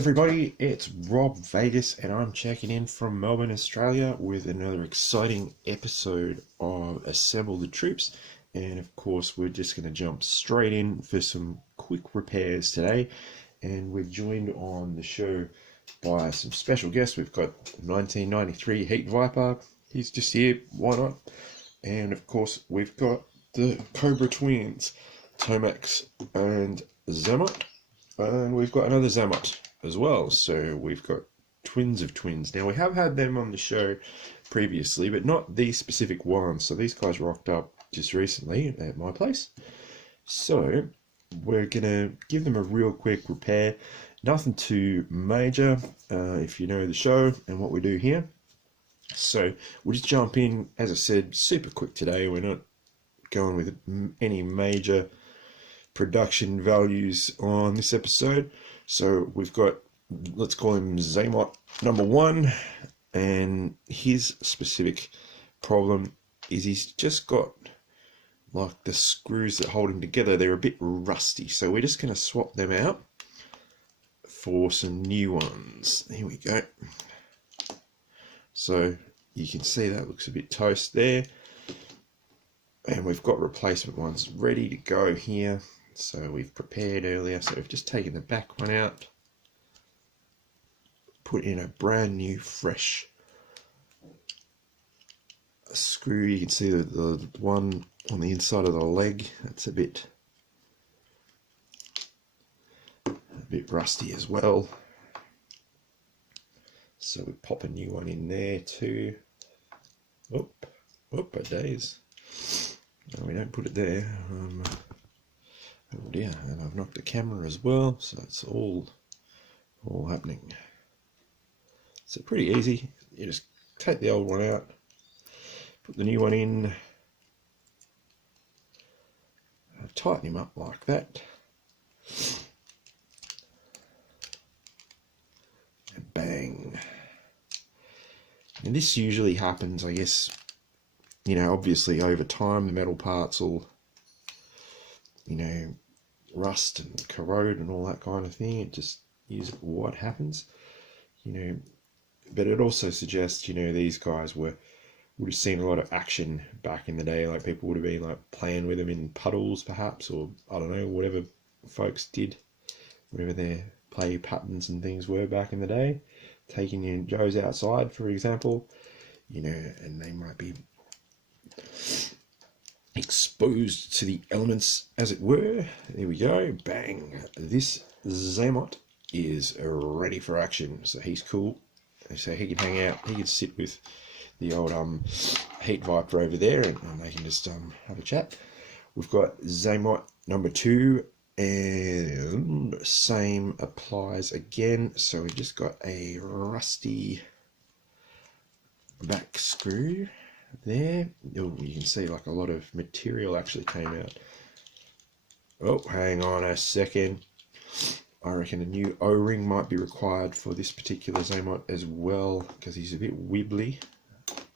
everybody, it's Rob Vegas and I'm checking in from Melbourne, Australia with another exciting episode of Assemble the Troops. And of course we're just going to jump straight in for some quick repairs today. And we're joined on the show by some special guests. We've got 1993 Heat Viper, he's just here, why not? And of course we've got the Cobra twins, Tomax and Xamot. And we've got another Zamot as well, so we've got twins of twins. Now we have had them on the show previously, but not these specific ones. So these guys rocked up just recently at my place. So we're gonna give them a real quick repair. Nothing too major, if you know the show and what we do here. So we'll just jump in, as I said, super quick today. We're not going with any major production values on this episode. So we've got, let's call him Zamot number 1, and his specific problem is he's just got like the screws that hold him together, they're a bit rusty, so we're just going to swap them out for some new ones. Here we go. So you can see that looks a bit toast there, and we've got replacement ones ready to go here. So we've prepared earlier, so we've just taken the back one out, put in a brand new fresh screw. You can see the one on the inside of the leg, that's a bit rusty as well, so we pop a new one in there too. Oh days, no, we don't put it there. Oh dear, and I've knocked the camera as well, so it's all happening. So pretty easy. You just take the old one out, put the new one in, tighten him up like that, and bang. And this usually happens, I guess, you know, obviously over time the metal parts will, you know, rust and corrode and all that kind of thing. It just is what happens, you know. But it also suggests, you know, these guys would have seen a lot of action back in the day. Like people would have been like playing with them in puddles perhaps, or I don't know, whatever folks did, whatever their play patterns and things were back in the day. Taking your Joes outside, for example, you know, and they might be exposed to the elements, as it were. There we go, bang. This Zamot is ready for action, so he's cool. So he can hang out, he can sit with the old Heat Viper over there, and they can just have a chat. We've got Zamot number 2, and same applies again. So we've just got a rusty back screw there. Oh, you can see like a lot of material actually came out. Oh, hang on a second. I reckon a new O-ring might be required for this particular Zamot as well, because he's a bit wibbly,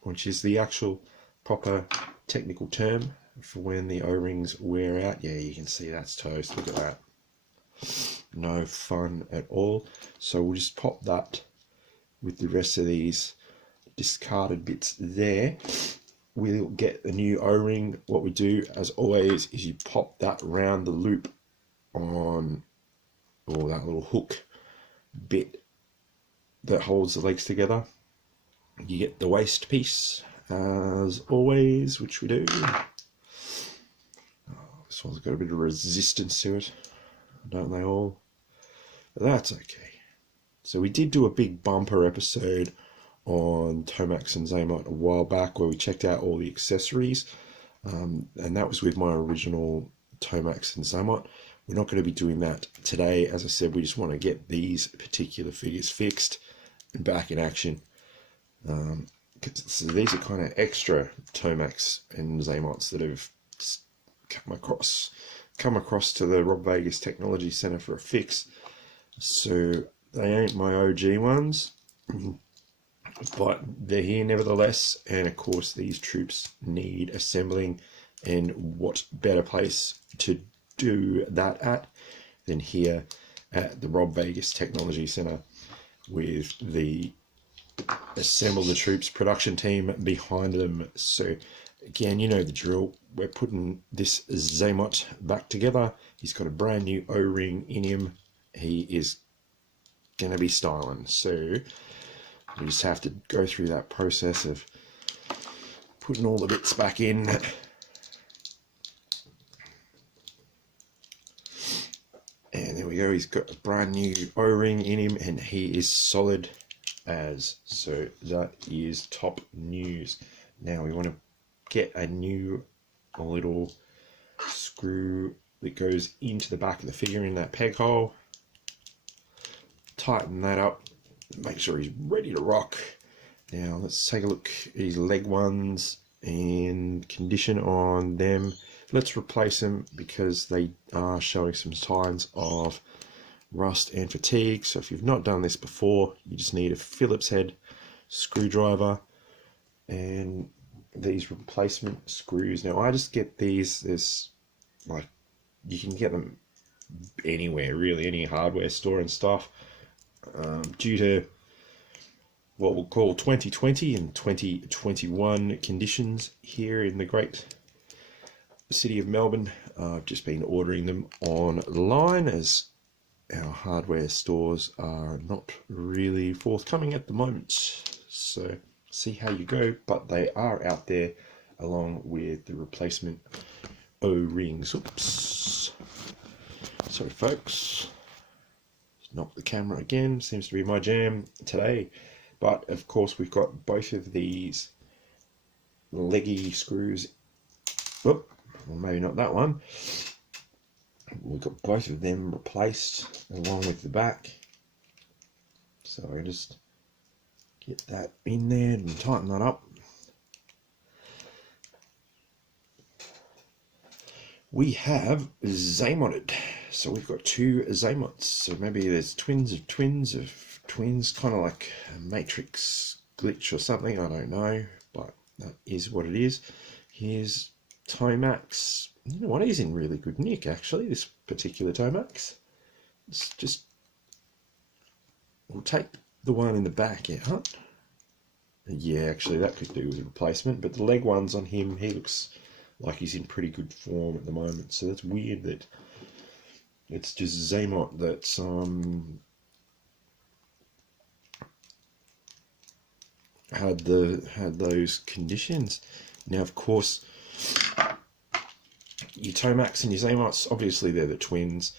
which is the actual proper technical term for when the O-rings wear out. Yeah, you can see that's toast. Look at that. No fun at all. So we'll just pop that with the rest of these discarded bits there. We'll get the new O-ring. What we do, as always, is you pop that round the loop on, or that little hook bit that holds the legs together. You get the waist piece, as always, which we do. Oh, this one's got a bit of resistance to it, don't they all? But that's okay. So we did do a big bumper episode on Tomax and Xamot a while back, where we checked out all the accessories, and that was with my original Tomax and Xamot. We're not going to be doing that today. As I said, we just want to get these particular figures fixed and back in action. So these are kind of extra Tomax and Xamots that have come across to the Rob Vegas Technology Center for a fix. So they ain't my OG ones, but they're here nevertheless. And of course these troops need assembling, and what better place to do that at than here at the Rob Vegas Technology Center with the Assemble the Troops production team behind them. So again, you know the drill. We're putting this Zamot back together. He's got a brand new O-ring in him. He is going to be styling. So we just have to go through that process of putting all the bits back in. And there we go. He's got a brand new O-ring in him and he is solid as. So that is top news. Now we want to get a new little screw that goes into the back of the figure in that peg hole. Tighten that up. Make sure he's ready to rock. Now let's take a look at his leg ones and condition on them. Let's replace them because they are showing some signs of rust and fatigue. So if you've not done this before, you just need a Phillips head screwdriver and these replacement screws. Now I just get these, there's like, you can get them anywhere really, any hardware store and stuff. Due to what we'll call 2020 and 2021 conditions here in the great city of Melbourne, I've just been ordering them online as our hardware stores are not really forthcoming at the moment. So see how you go, but they are out there along with the replacement O-rings. Oops, sorry folks, knock the camera again, seems to be my jam today. But of course we've got both of these leggy screws. Whoop, well maybe not that one. We've got both of them replaced along with the back. So I just get that in there and tighten that up. We have Zamoted. So we've got two Zamots. So maybe there's twins of twins of twins, kind of like a matrix glitch or something, I don't know, but that is what it is. Here's Tomax. You know what, he's in really good nick actually, this particular Tomax. It's just, we'll take the one in the back out. Yeah, actually that could do with a replacement, but the leg ones on him, he looks like he's in pretty good form at the moment. So that's weird that it's just Zamot that's had those conditions. Now of course your Tomax and your Xamots, obviously they're the twins.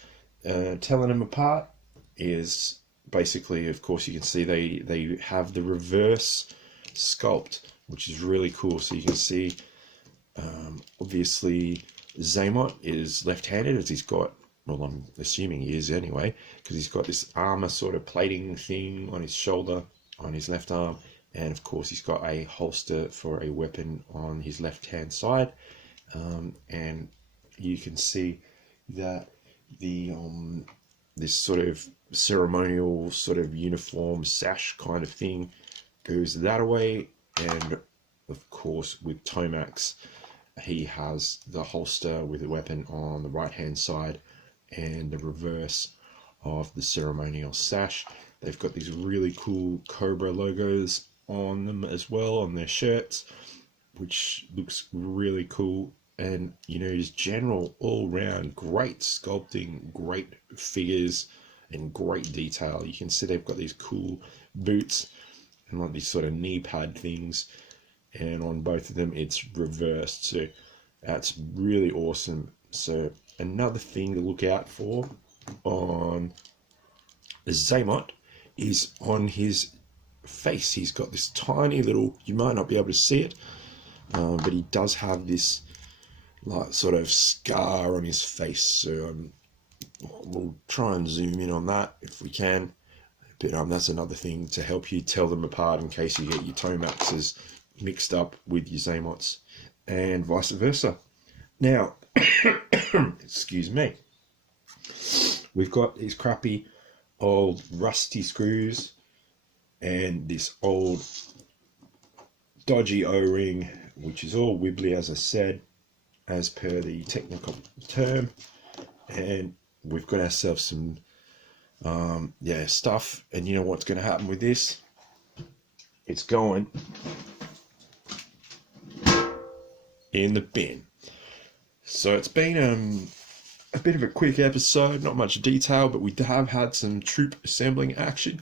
Telling them apart is basically, of course you can see they have the reverse sculpt, which is really cool. So you can see obviously Zamot is left-handed, as he's got, well I'm assuming he is anyway, because he's got this armor sort of plating thing on his shoulder on his left arm, and of course he's got a holster for a weapon on his left hand side. And you can see that the this sort of ceremonial sort of uniform sash kind of thing goes that way, and of course with Tomax he has the holster with the weapon on the right hand side and the reverse of the ceremonial sash. They've got these really cool Cobra logos on them as well on their shirts, which looks really cool. And you know, just general all round great sculpting, great figures and great detail. You can see they've got these cool boots and like these sort of knee pad things, and on both of them it's reversed, so that's really awesome. So another thing to look out for on Zamot is on his face. He's got this tiny little, you might not be able to see it, but he does have this like sort of scar on his face. So we'll try and zoom in on that if we can, but that's another thing to help you tell them apart in case you get your Tomaxes mixed up with your Zamots and vice versa. Now excuse me, we've got these crappy old rusty screws and this old dodgy O-ring, which is all wibbly as I said, as per the technical term, and we've got ourselves some Yeah, stuff. And you know what's going to happen with this? It's going in the bin. So it's been a bit of a quick episode, not much detail, but we have had some troop assembling action.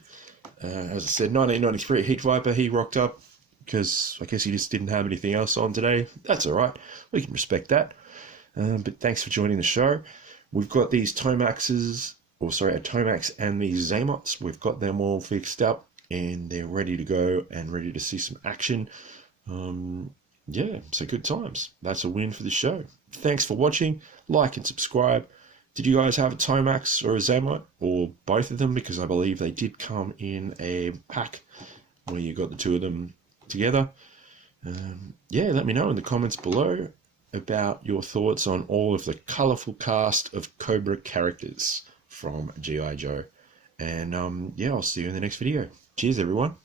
As I said, 1993 Heat Viper, he rocked up because I guess he just didn't have anything else on today. That's all right. We can respect that. But thanks for joining the show. We've got these Tomaxes, or sorry, a Tomax and these Xamots. We've got them all fixed up and they're ready to go and ready to see some action. Yeah, so good times. That's a win for the show. Thanks for watching. Like and subscribe. Did you guys have a Tomax or a Zamot, or both of them? Because I believe they did come in a pack where you got the two of them together. Yeah, let me know in the comments below about your thoughts on all of the colourful cast of Cobra characters from Gijoe. And yeah, I'll see you in the next video. Cheers, everyone.